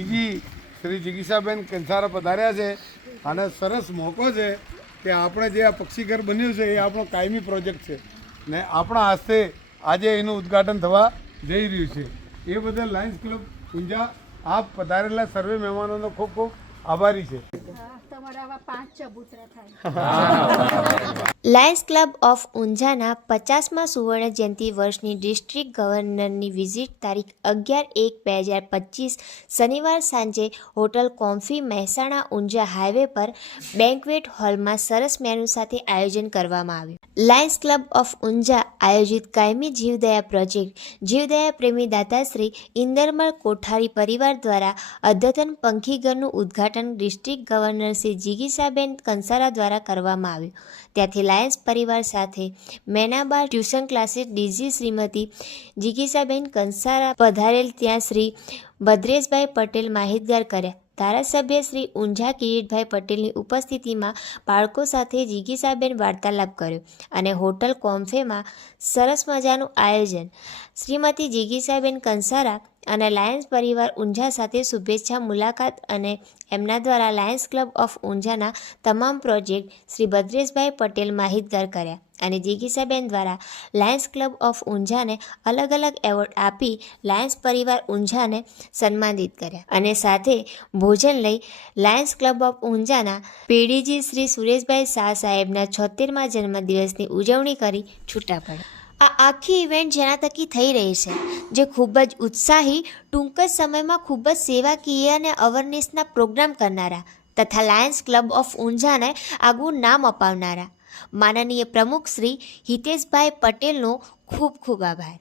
બીજી શ્રી જિગીસાબેન કંસારા પધાર્યા છે અને સરસ મોકો છે કે આપણે જે આ પક્ષીઘર બન્યું છે એ આપણો કાયમી પ્રોજેક્ટ છે ને આપણા હસ્તે આજે એનું ઉદ્ઘાટન થવા જઈ રહ્યું છે. એ બદલ લાયન્સ ક્લબ ઊંઝા આપ પધારેલા સર્વે મહેમાનોનો ખૂબ ખૂબ આભારી છે. લાયન્સ ક્લબ ઓફ ઊંઝાના 50મા સુવર્ણ જયંતિ વર્ષની ડિસ્ટ્રિક્ટ ગવર્નરની વિઝિટ તારીખ 11/1/2025 શનિવાર સાંજે હોટલ કોમ્ફી મહેસાણા ઊંઝા હાઈવે પર બેન્ક્વેટ હોલમાં સરસ મેનુ સાથે આયોજન કરવામાં આવ્યું. લાયન્સ ક્લબ ઓફ ઊંઝા આયોજિત કાયમી જીવદયા પ્રોજેક્ટ જીવદયા પ્રેમી દાતાશ્રી ઇન્દરમલ કોઠારી પરિવાર દ્વારા અદ્યતન પંખીઘરનું ઉદ્ઘાટન ડિસ્ટ્રિક્ટ ગવર્નર શ્રી જિગીસાબેન કંસારા દ્વારા કરવામાં આવ્યું. ત્યાંથી લાયન્સ પરિવાર સાથે મેનાબાર tuition classes DG Shrimati Jigisaben Kansara પધારેલ ત્યાં શ્રી ભદ્રેશભાઈ પટેલ માહિતગાર કર્યા. ધારાસભ્ય શ્રી ઊંઝા કિરીટભાઈ પટેલની ઉપસ્થિતિમાં બાળકો સાથે જિગીસાબેન વાર્તાલાપ કર્યો અને હોટલ કોમ્ફેમાં સરસ મજાનું આયોજન. શ્રીમતી જિગીસાબેન કંસારા અને લાયન્સ પરિવાર ઊંઝા સાથે શુભેચ્છા મુલાકાત અને એમના દ્વારા લાયન્સ ક્લબ ઓફ ઊંઝાના તમામ પ્રોજેક્ટ શ્રી ભદ્રેશભાઈ પટેલ માહિતગાર કર્યા અને જિગીસાબેન દ્વારા લાયન્સ ક્લબ ઓફ ઊંઝાને અલગ અલગ એવોર્ડ આપી લાયન્સ પરિવાર ઊંઝાને સન્માનિત કર્યા અને સાથે ભોજન લઈ લાયન્સ ક્લબ ઓફ ઊંઝાના પેડીજી શ્રી સુરેશભાઈ શાહ સાહેબના 76મા જન્મદિવસની ઉજવણી કરી છૂટા પડ્યા. આ આખી ઇવેન્ટ જેના થકી થઈ રહી છે જે ખૂબ જ ઉત્સાહી, ટૂંક જ સમયમાં ખૂબ જ સેવાકીય અને અવેરનેસના પ્રોગ્રામ કરનારા તથા લાયન્સ ક્લબ ઓફ ઊંઝાને આગવું નામ અપાવનારા માનનીય પ્રમુખ શ્રી હિતેશભાઈ પટેલનો ખૂબ ખૂબ આભાર.